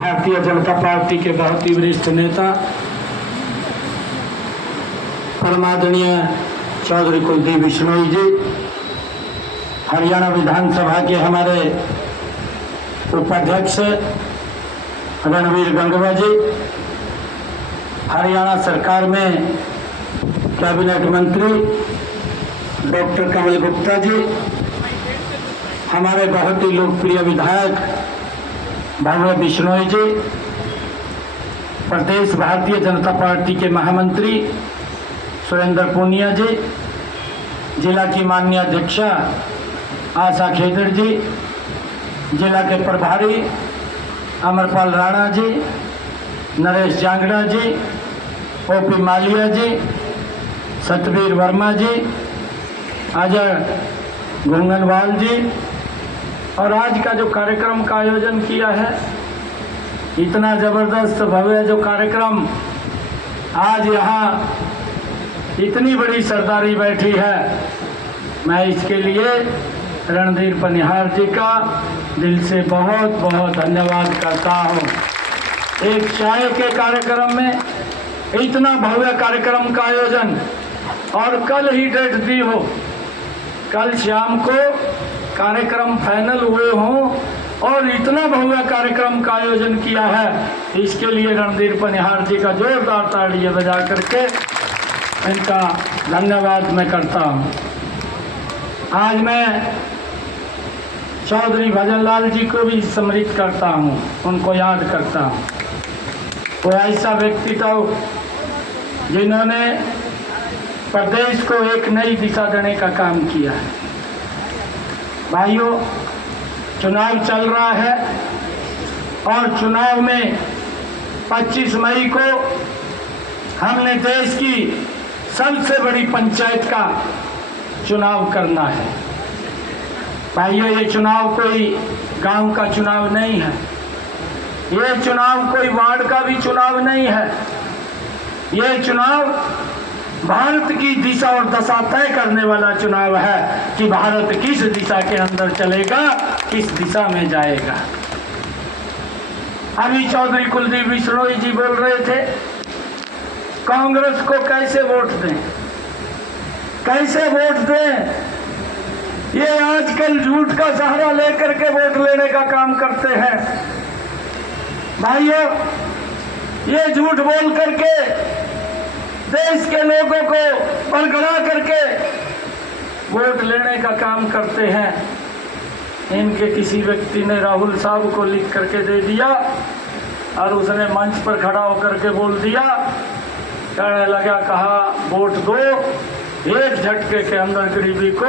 Bharatiya Janata party के बहुत ही वरिष्ठ नेता परमादरणीय चौधरी कुलदीप बिश्नोई जी, हरियाणा विधानसभा के हमारे उपाध्यक्ष रणवीर गंगवा जी, हरियाणा सरकार में कैबिनेट मंत्री डॉक्टर कमल गुप्ता जी, हमारे बहुत ही लोकप्रिय विधायक भव्य बिश्नोई जी, प्रदेश भारतीय जनता पार्टी के महामंत्री सुरेंद्र पूनिया जी, जिला की माननीय अध्यक्षा आशा खेदर जी, जिला के प्रभारी अमरपाल राणा जी, नरेश जांगड़ा जी, ओपी मालिया जी, सतवीर वर्मा जी, अजय घुंगनवाल जी, और आज का जो कार्यक्रम का आयोजन किया है, इतना जबरदस्त भव्य जो कार्यक्रम आज यहाँ इतनी बड़ी सरदारी बैठी है, मैं इसके लिए रणधीर पनिहार जी का दिल से बहुत बहुत धन्यवाद करता हूँ। एक चाय के कार्यक्रम में इतना भव्य कार्यक्रम का आयोजन, और कल ही डेट दी हो, कल शाम को कार्यक्रम फाइनल हुए हों और इतना भव्य कार्यक्रम का आयोजन किया है, इसके लिए रणधीर पनिहार जी का जोरदार तालियां बजा करके इनका धन्यवाद मैं करता हूं। आज मैं चौधरी भजनलाल जी को भी स्मृत करता हूं, उनको याद करता हूं। वो ऐसा व्यक्तित्व जिन्होंने प्रदेश को एक नई दिशा देने का काम किया है। भाइयों, चुनाव चल रहा है और चुनाव में 25 मई को हमने देश की सबसे बड़ी पंचायत का चुनाव करना है। भाइयों, ये चुनाव कोई गांव का चुनाव नहीं है, ये चुनाव कोई वार्ड का भी चुनाव नहीं है, ये चुनाव भारत की दिशा और दशा तय करने वाला चुनाव है कि भारत किस दिशा के अंदर चलेगा, किस दिशा में जाएगा। अभी चौधरी कुलदीप बिश्नोई जी बोल रहे थे, कांग्रेस को कैसे वोट दें, कैसे वोट दें। ये आजकल झूठ का सहारा लेकर के वोट लेने का काम करते हैं। भाइयों, ये झूठ बोल करके देश के लोगों को बरगला करके वोट लेने का काम करते हैं। इनके किसी व्यक्ति ने राहुल साहब को लिख करके दे दिया और उसने मंच पर खड़ा होकर के बोल दिया, कहने लगा, कहा वोट दो, एक झटके के अंदर गरीबी को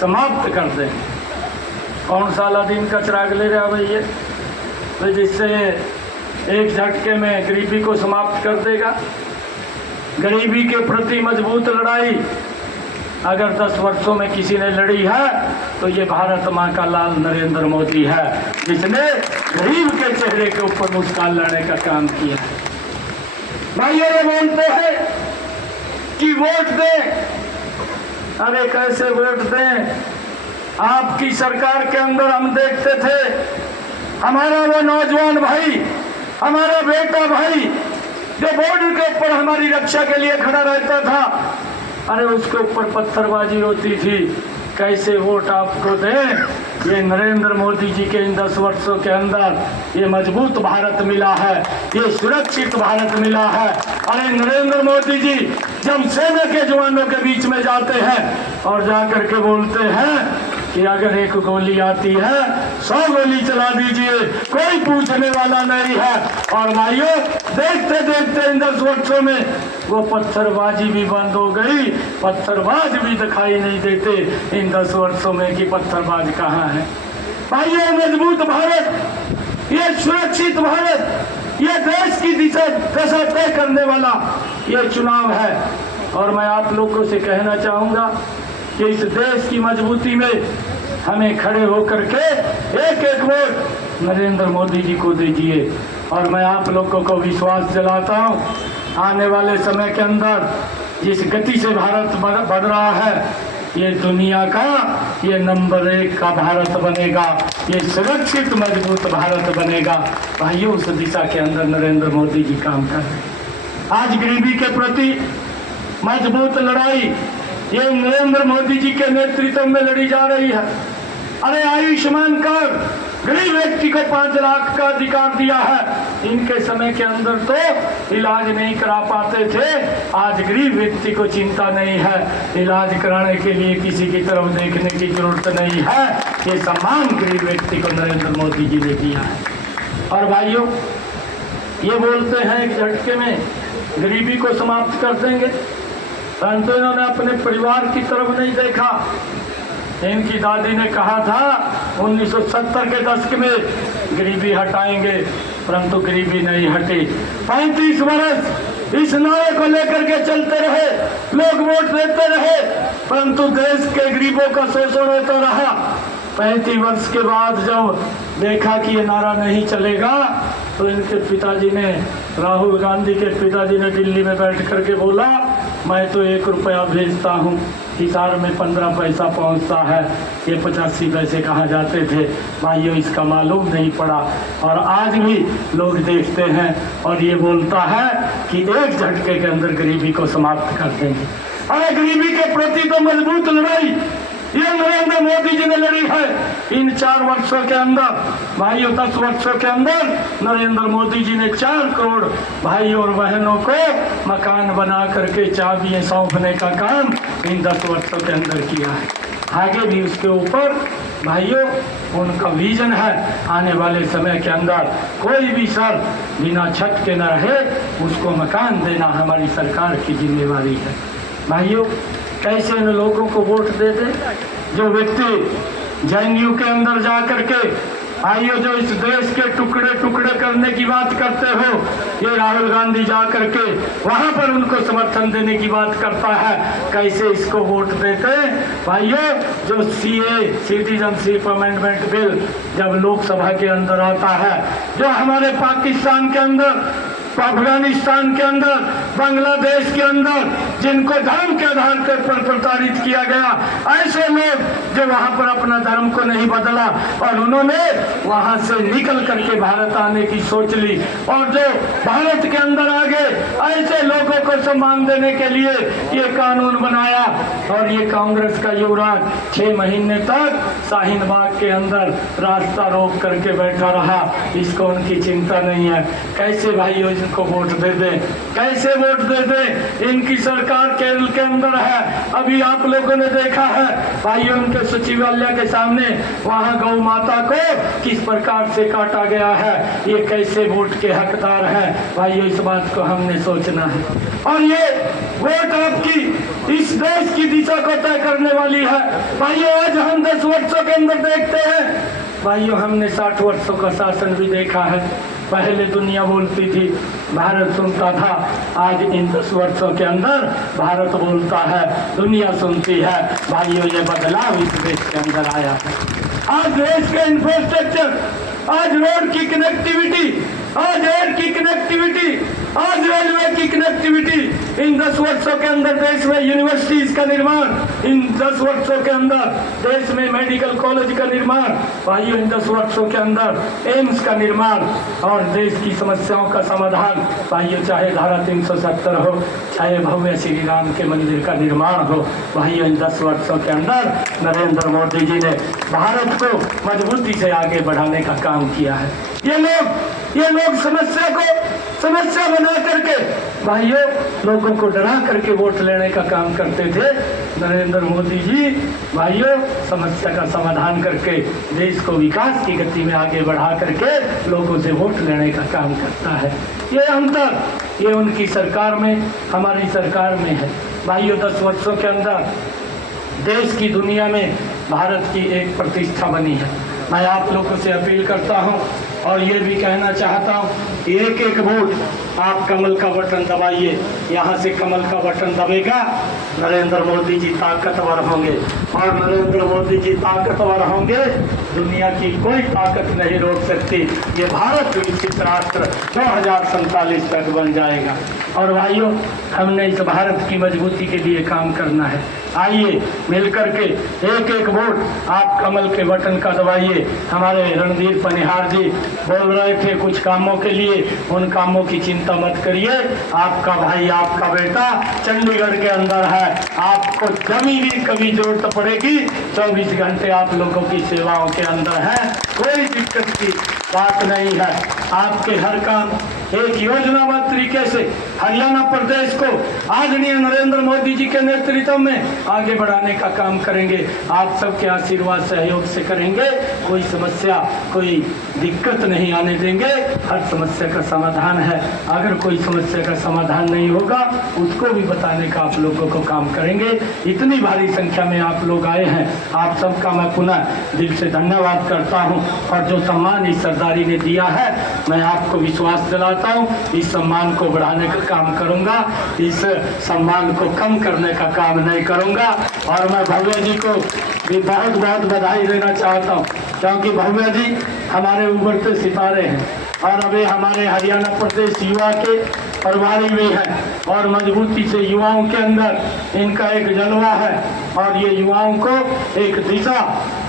समाप्त कर दें। कौन सा अलादीन का चिराग ले रहा भाई ये, तो जिससे एक झटके में गरीबी को समाप्त कर देगा। गरीबी के प्रति मजबूत लड़ाई अगर 10 वर्षों में किसी ने लड़ी है तो ये भारत माँ का लाल नरेंद्र मोदी है, जिसने गरीब के चेहरे के ऊपर मुस्कान लाने का काम किया है। भाइयों, ये बोलते हैं कि वोट दें, अरे कैसे वोट दें। आपकी सरकार के अंदर हम देखते थे, हमारा वो नौजवान भाई, हमारा बेटा भाई जो बॉर्डर के ऊपर हमारी रक्षा के लिए खड़ा रहता था, अरे उसके ऊपर पत्थरबाजी होती थी। कैसे वोट आपको दें। ये नरेंद्र मोदी जी के इन 10 वर्षों के अंदर ये मजबूत भारत मिला है, ये सुरक्षित भारत मिला है। अरे नरेंद्र मोदी जी जब सेना के जवानों के बीच में जाते हैं और जाकर के बोलते हैं कि अगर एक गोली आती है 100 गोली चला दीजिए, कोई पूछने वाला नहीं है। और भाइयों, देखते देखते इन 10 वर्षों में वो पत्थरबाजी भी बंद हो गई, पत्थरबाज भी दिखाई नहीं देते इन 10 वर्षों में कि पत्थरबाज कहाँ है। भाइयों, मजबूत भारत, ये सुरक्षित भारत, ये देश की दिशा तय करने वाला ये चुनाव है। और मैं आप लोगों से कहना चाहूँगा कि इस देश की मजबूती में हमें खड़े होकर के एक एक वोट नरेंद्र मोदी जी को दीजिए। और मैं आप लोगों को विश्वास दिलाता हूँ, आने वाले समय के अंदर जिस गति से भारत बढ़ रहा है, ये दुनिया का ये नंबर 1 का भारत बनेगा, ये सुरक्षित मजबूत भारत बनेगा। भाइयों, उस दिशा के अंदर नरेंद्र मोदी जी काम कर रहे हैं। आज गरीबी के प्रति मजबूत लड़ाई ये नरेंद्र मोदी जी के नेतृत्व में लड़ी जा रही है। अरे आयुष्मान कार्ड गरीब व्यक्ति को 5 लाख का अधिकार दिया है। इनके समय के अंदर तो इलाज नहीं करा पाते थे, आज गरीब व्यक्ति को चिंता नहीं है, इलाज कराने के लिए किसी की तरफ देखने की जरूरत नहीं है। ये सम्मान गरीब व्यक्ति को नरेंद्र मोदी जी ने दिया है। और भाइयों, ये बोलते हैं एक झटके में गरीबी को समाप्त कर देंगे, परंतु इन्होंने अपने परिवार की तरफ नहीं देखा। इनकी दादी ने कहा था 1970 के दशक में गरीबी हटाएंगे, परंतु गरीबी नहीं हटी। 35 वर्ष इस नारे को लेकर के चलते रहे, लोग वोट देते रहे, परंतु देश के गरीबों का शोषण होता रहा। 35 वर्ष के बाद जब देखा कि ये नारा नहीं चलेगा, तो इनके पिताजी ने, राहुल गांधी के पिताजी ने दिल्ली में बैठ करके बोला, मैं तो 1 रुपया भेजता हूँ, हिसार में 15 पैसा पहुँचता है, ये 85 पैसे कहाँ जाते थे। भाइयों, इसका मालूम नहीं पड़ा और आज भी लोग देखते हैं और ये बोलता है कि एक झटके के अंदर गरीबी को समाप्त कर देंगे। अरे गरीबी के प्रति तो मजबूत लड़ाई ये नरेंद्र मोदी जी ने लड़ी है। इन 4 वर्षों के अंदर भाइयों, 10 वर्षों के अंदर नरेंद्र मोदी जी ने 4 करोड़ भाइयों और बहनों को मकान बना करके चाबियां सौंपने का काम इन 10 वर्षों के अंदर किया है। आगे भी उसके ऊपर भाइयों उनका विजन है, आने वाले समय के अंदर कोई भी सर बिना छत के न रहे, उसको मकान देना हमारी सरकार की जिम्मेवारी है। भाइयों, कैसे इन लोगों को वोट दे दे जो व्यक्ति जेएनयू के अंदर जा करके आइयो, जो इस देश के टुकड़े टुकड़े करने की बात करते हो, ये राहुल गांधी जा करके वहां पर उनको समर्थन देने की बात करता है, कैसे इसको वोट देते। भाइयों, जो सीए सिटीजनशिप अमेंडमेंट बिल जब लोकसभा के अंदर आता है, जो हमारे पाकिस्तान के अंदर, अफगानिस्तान के अंदर, बांग्लादेश के अंदर जिनको धर्म के आधार पर प्रताड़ित किया गया, ऐसे लोग जो वहां पर अपना धर्म को नहीं बदला और उन्होंने वहां से निकल करके भारत आने की सोच ली, और जो भारत के अंदर आ गए, ऐसे लोगों को सम्मान देने के लिए ये कानून बनाया। और ये कांग्रेस का युवराज 6 महीने तक शाहीन बाग के अंदर रास्ता रोक करके बैठा रहा, इसको उनकी चिंता नहीं है। कैसे भाइयों इनको वोट दे दे, कैसे वोट दे दे। इनकी सरकार केरल के अंदर है, अभी आप लोगों ने देखा है भाइयों, उनके सचिवालय के सामने वहां गौ माता को किस प्रकार से काटा गया है। ये कैसे वोट के हकदार हैं भाइयों, इस बात को हमने सोचना है। और ये वोट आपकी इस देश की दिशा को तय करने वाली है। भाइयों, आज हम 10 वर्षों के अंदर देखते हैं भाइयों, हमने 60 वर्षों का शासन भी देखा है। पहले दुनिया बोलती थी, भारत सुनता था, आज इन 10 वर्षों के अंदर भारत बोलता है, दुनिया सुनती है। भाइयों, ये बदलाव इस देश के अंदर आया है। आज देश के इंफ्रास्ट्रक्चर, आज रोड की कनेक्टिविटी, आज एयर की कनेक्टिविटी, आज रेलवे की कनेक्टिविटी, इन 10 वर्षों के अंदर देश में यूनिवर्सिटीज का निर्माण, इन 10 वर्षों के अंदर देश में मेडिकल कॉलेज का निर्माण, भाइयों इन 10 वर्षों के अंदर एम्स का निर्माण और देश की समस्याओं का समाधान। भाइयों, चाहे धारा 370 हो, चाहे भव्य श्री राम के मंदिर का निर्माण हो, भाइयों इन 10 वर्षों के अंदर नरेंद्र मोदी जी ने भारत को मजबूती से आगे बढ़ाने का काम किया है। ये लोग समस्या को समस्या बना करके भाइयों लोगों को डरा करके वोट लेने का काम करते थे। नरेंद्र मोदी जी भाइयों समस्या का समाधान करके देश को विकास की गति में आगे बढ़ा करके लोगों से वोट लेने का काम करता है। ये अंतर ये उनकी सरकार में, हमारी सरकार में है। भाइयों, 10 वर्षों के अंदर देश की दुनिया में भारत की एक प्रतिष्ठा बनी है। मैं आप लोगों से अपील करता हूं और ये भी कहना चाहता हूं एक एक वोट आप कमल का बटन दबाइए। यहाँ से कमल का बटन दबेगा, नरेंद्र मोदी जी ताकतवर होंगे, और नरेंद्र मोदी जी ताकतवर होंगे, दुनिया की कोई ताकत नहीं रोक सकती। ये भारत विकसित राष्ट्र 2047 तक बन जाएगा। और भाइयों, हमने इस भारत की मजबूती के लिए काम करना है। आइए मिलकर के एक एक वोट आप कमल के बटन का दबाइए। हमारे रणधीर पनिहार जी बोल रहे थे कुछ कामों के लिए, उन कामों की चिंता मत करिए। आपका भाई, आपका बेटा चंडीगढ़ के अंदर है। आपको जमी भी कभी जरूरत पड़ेगी, 24 घंटे आप लोगों की सेवाओं के अंदर है। कोई दिक्कत की बात नहीं है। आपके हर काम एक योजनाबद्ध तरीके से हरियाणा प्रदेश को आदरणीय नरेंद्र मोदी जी के नेतृत्व में आगे बढ़ाने का काम करेंगे। आप सबके आशीर्वाद सहयोग से करेंगे। कोई समस्या, कोई दिक्कत नहीं आने देंगे। हर समस्या का समाधान है। अगर कोई समस्या का समाधान नहीं होगा, उसको भी बताने का आप लोगों को काम करेंगे। इतनी भारी संख्या में आप लोग आए हैं, आप सबका मैं पुनः दिल से धन्यवाद करता हूं। और जो सम्मान इस सरदारी ने दिया है, मैं आपको विश्वास दिलाता हूं, इस सम्मान को बढ़ाने का काम करूंगा, इस सम्मान को कम करने का काम नहीं करूंगा। और मैं भव्या जी को भी बहुत बहुत बधाई देना चाहता हूं, क्योंकि भव्या जी हमारे उभरते सितारे हैं, और अभी हमारे हरियाणा प्रदेश युवा के प्रभारी भी हैं, और मजबूती से युवाओं के अंदर इनका एक जलवा है, और ये युवाओं को एक दिशा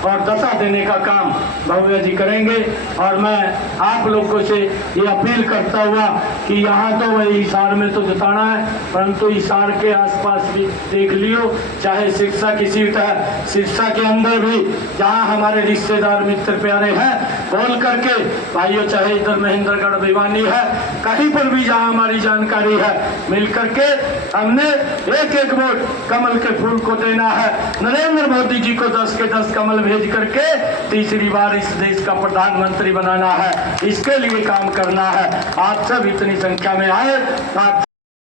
और दशा देने का काम भव्या जी करेंगे। और मैं आप लोगों से ये अपील करता हुआ कि यहाँ तो वही हिसार में तो जिताना है, परंतु हिसार के आसपास भी देख लियो, चाहे शिक्षा की सीट है, शिक्षा के अंदर भी जहाँ हमारे रिश्तेदार मित्र प्यारे हैं, बोल करके भाइयों, चाहे इधर महेंद्रगढ़ भिवानी है, कहीं पर भी जहाँ हमारी जानकारी है, मिल करके हमने एक एक वोट कमल के फूल को देना है। नरेंद्र मोदी जी को 10 के 10 कमल भेज करके तीसरी बार इस देश का प्रधानमंत्री बनाना है। इसके लिए काम करना है। आप सब इतनी संख्या में आए, आप